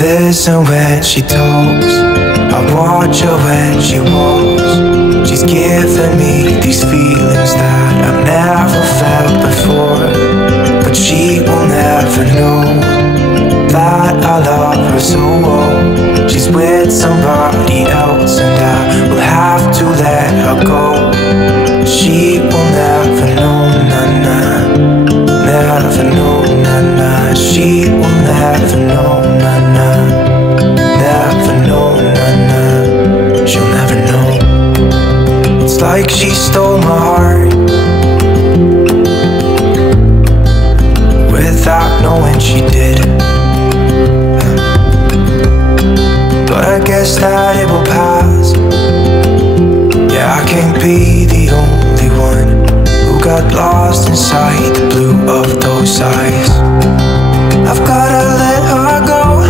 Listen when she talks, I watch her when she walks. She's giving me these feelings that I've never felt before. But she will never know that I love her so well. She's with somebody else and I will have to let her go. She will never know, na-na. Never know, na-na. She will never know, na-na. Never know, na-na. She'll never know. It's like she stole my heart without knowing she did. But I guess that it will pass. Yeah, I can't be the only one who got lost inside the blue of those eyes. I've gotta let her go.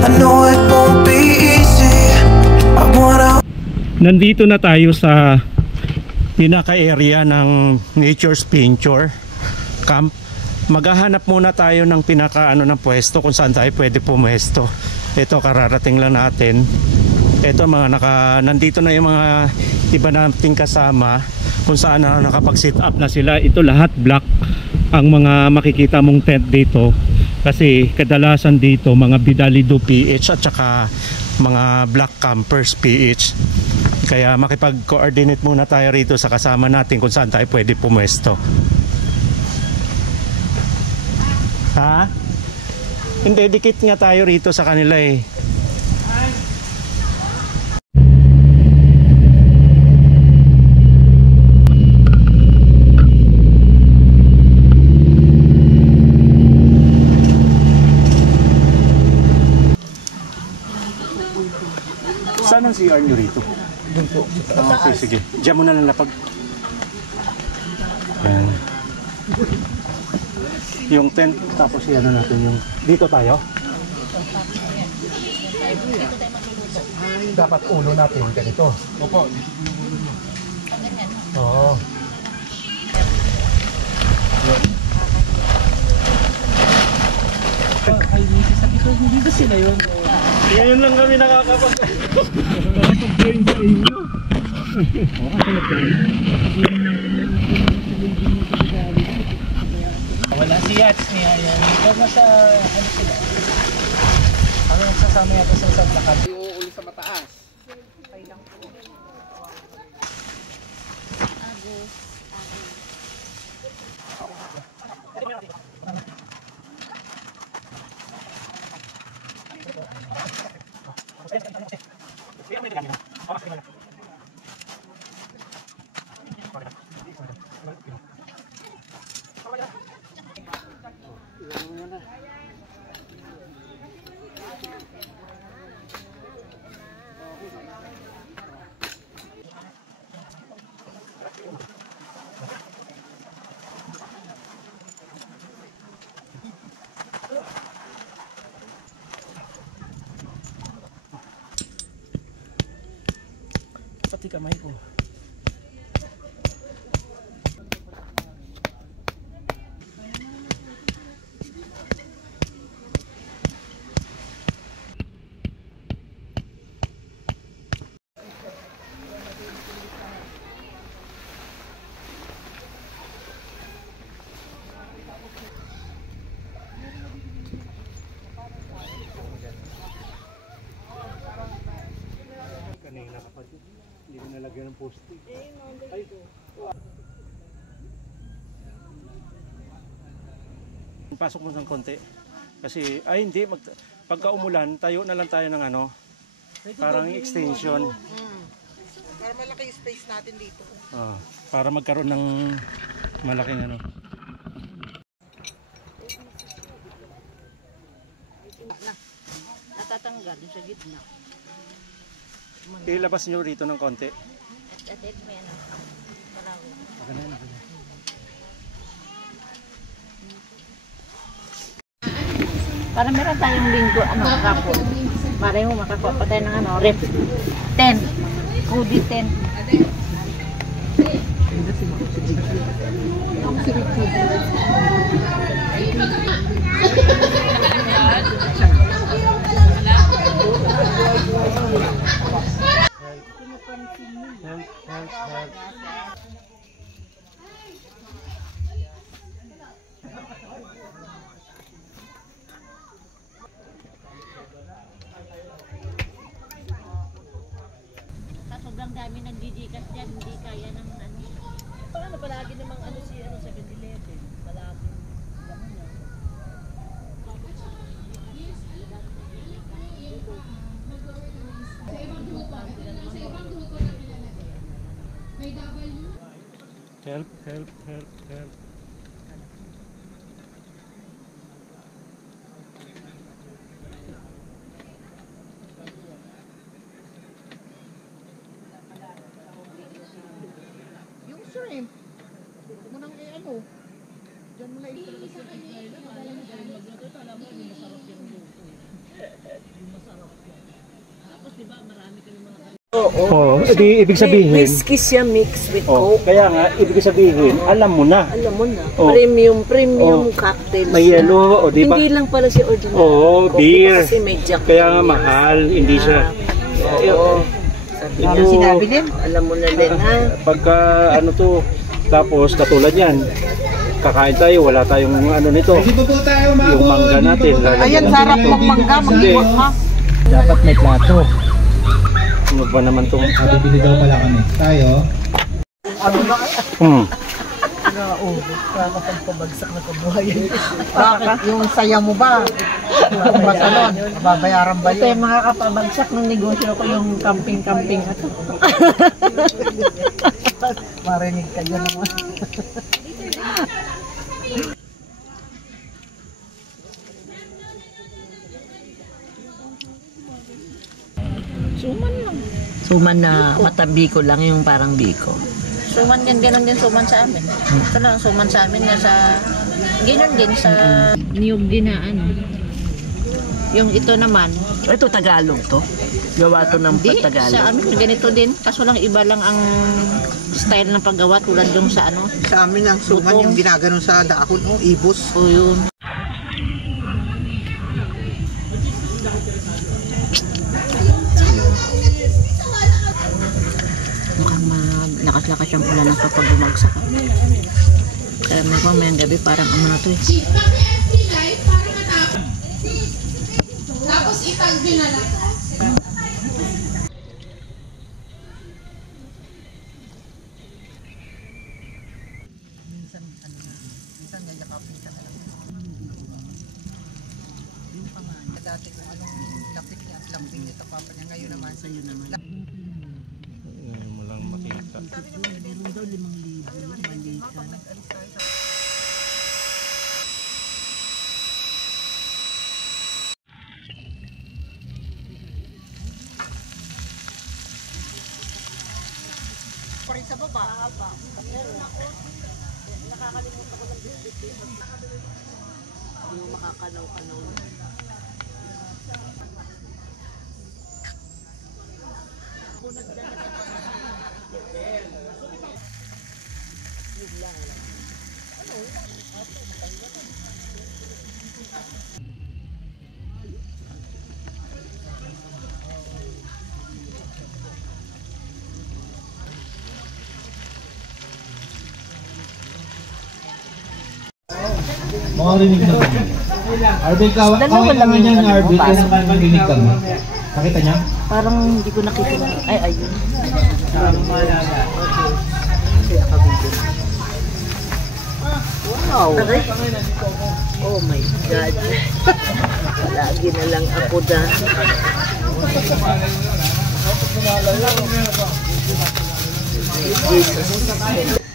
I know it won't be easy. I wanna... Nandito na tayo sa pinaka-area ng Nature's Pinture Camp. Maghahanap muna tayo ng pinaka-ano ng pwesto kung saan tayo pwede pumwesto. Ito, kararating lang natin. Ito, nandito na yung mga iba nating kasama kung saan na nakapag-sit up na sila. Ito lahat black ang mga makikita mong tent dito. Kasi kadalasan dito mga Bidalido PH at saka mga black campers PH. Kaya makipag-coordinate muna tayo rito sa kasama natin kung saan tayo pwede pumwesto. Ha? Hindi, dikit nga tayo rito sa kanila eh. Saan ang CR nyo rito? Doon po. Okay, sige. Diyan mo na lang lapag. Yan. Yung tent, tapos ano natin yung... Dito tayo? Dapat ulo natin ganito. Opo. Oo. Ay, sabi ko, hindi ba sila yun? Ngayon lang kami nakakapag-join sa inyo. Oo, kasi wala si Yats niya yan. Ikaw nasa, ano sila? kasama yata sa isang lakad. Uuli sa mataas. Pati kamay ko. Kanina kapatid, hindi ko nalagyan ng poste. Ay, pasok mo ng konti. Kasi, ay hindi, pagka umulan, tayo na lang tayo ng ano, parang extension. Para malaki yung space natin dito. Para magkaroon ng malaking ano. Natatanggal yung sa gitna. Ilabas nyo rito ng konti. At may ano, palawin. Para meron tayong linggo, kapon. Para yung makakuha pa tayo ng ref. 10. Kudi 10. Help. Sobrang dami nagdidikas dyan, hindi kaya ng ano. Paano palagi namang ano si ano 7-Eleven? Palagi naman yan. Help. Yung shrimp, huwag mo nang ano. Diyan mo na ito. Oo, ibig sabihin. Whiskey siya mix with Coke. Kaya nga, ibig sabihin, alam mo na. Alam mo na. Oh. Premium cocktail. May yellow, di ba? Hindi lang pala si ordinary. Oo, Coke beer. Kasi may Jack. Kaya nga mahal, hindi siya. Oo. Sabi Ano, niya, Sinabi din. alam mo na din ha. Pagka ano to, tapos katulad yan, kakain tayo, wala tayong ano nito. Yung mangga natin. Ayan, sarap ng mangga, mag-iwak ha. Dapat may plato. Ano ba naman itong... Bibili daw pala kami. Tayo. Pagpabagsak na kabuhay. Bakit? Yung saya mo ba? Ba salon? Babayaran ba Ito yun? yung mga kapabagsak ng negosyo ko, yung camping-camping ato. Marinig ka dyan naman. Suman lang. Suman na matabi ko lang yung parang biko. Suman din, ganun din suman sa amin. Ito lang suman sa amin na sa... Ganun din sa... Niyog din na ano. Yung ito naman. Ito Tagalog to? Gawa to ng Di, Tagalog. sa amin ganito din. Kaso lang iba lang ang style ng paggawa tulad yung sa ano. Sa amin ang suman yung ginaganon sa dahon, ibos. O yun. Mukhang lakas-lakas yung ulan ng kapag bumagsak. Kaya may gabi parang ano na to eh. Tapos itag nyo na lang. Minsan yayakapin ka na lang. Yung pa nga, dati kung anong lapit niya at lambing niya tapapa niya, ngayon naman sa'yo naman. Ngayon mo lang makita. Meron daw 5,000 maliit. Pa rin sa baba. Meron ako. Nakakalimutan ko ng bisbit. Hindi mo makakanaw-kanaw. Makarinig na kami. Arvin, kawin naman yan, Arvin. Kaya naman marinig kami. Nakita niya? Parang hindi ko nakita. Ay, ayun. Wow! Oh my God. Lagi na lang ako na.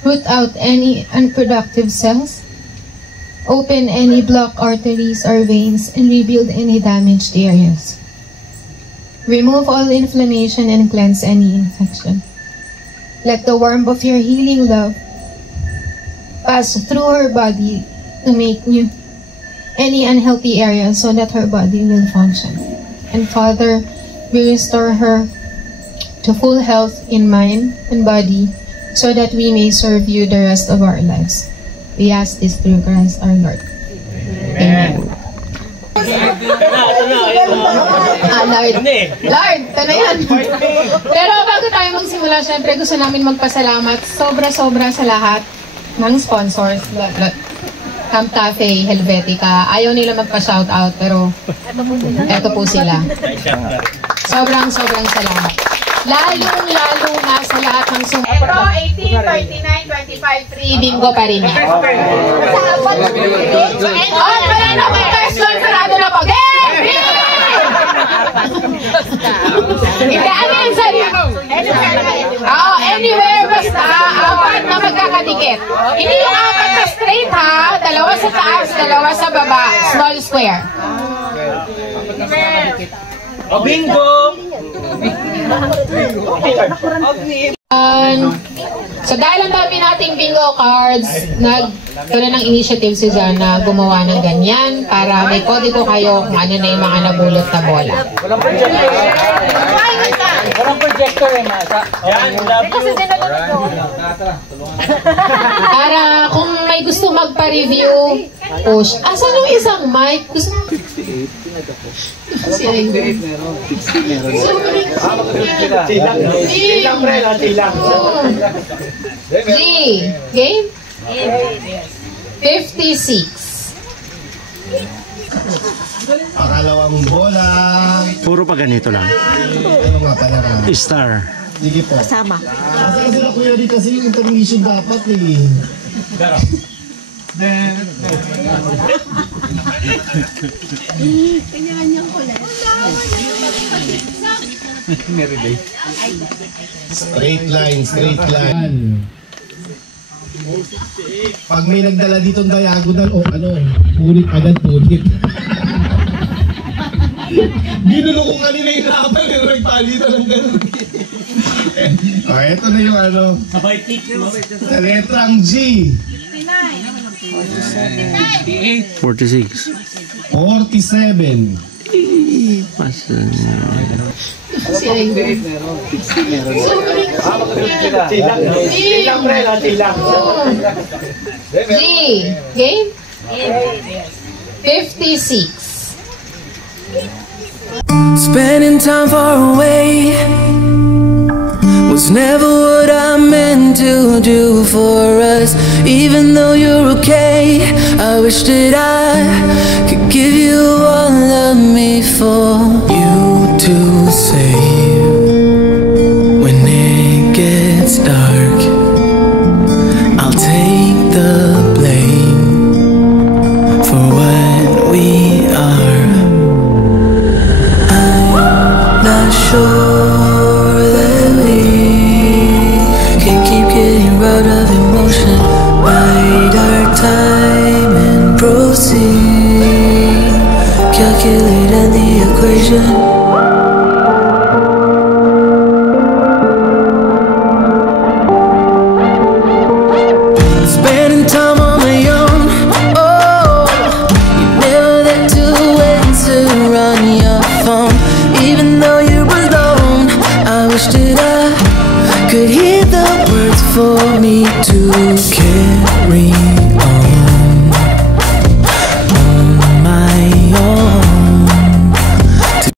Root out any unproductive cells. Open any blocked arteries or veins and rebuild any damaged areas. Remove all inflammation and cleanse any infection. Let the warmth of your healing love pass through her body to make new any unhealthy area so that her body will function. And Father, we restore her to full health in mind and body so that we may serve you the rest of our lives. We ask this through Christ our Lord. Amen. Lord. Lord, ito na yan. Pero bago tayo magsimula, syempre gusto namin magpasalamat sobra-sobra sa lahat ng sponsors. Camp Cafe, Helvetica. Ayaw nila magpa-shoutout, pero eto po sila. Sobrang salamat. Lalong-lalo na sa lahat ng Ito, 18, 39, 25, 3, bingo pa rin yan. Pala na, may first one, sarado na po. Hindi, ano yan sa'yo? Anywhere, basta, apat na magkakadikit. Hindi yung apat na straight ha, dalawa sa taas, dalawa sa baba, small square. Bingo! So dahil ang dami nating bingo cards, nagkaroon ng initiative si John na gumawa ng ganyan para may kodigo kayo kung ano na yung mga nabulot na bola. Walang projector eh, Masa. Kasi sinalunod ko. Para kung may gusto magpa-review, push. Asan yung isang mic? Gusto 68 meron. 68 meron. G. Game? 56. Pangalawang bola. Puro pa ganito lang. Ano nga pala? Star. Sige po. Kasama. Kasi na kuya rin kasi yung intermission dapat eh. Kanya-kanyang kulit. Straight line. Pag may nagdala ditong diagonal o punit agad. Ginulo ko kanina yung laban, nagpalitan ng gano'n. Ito na yung Sabay tick, no? sa letrang G. 46. 47. Pasa G. Game? 56. Spending time far away was never what I meant to do for us. Even though you're okay, I wish that I could give you all of me. for you to save. When it gets dark, I'll take the blame for what we are. I'm not sure that we can keep getting out of emotion. Bide our time and proceed. Calculating the equation.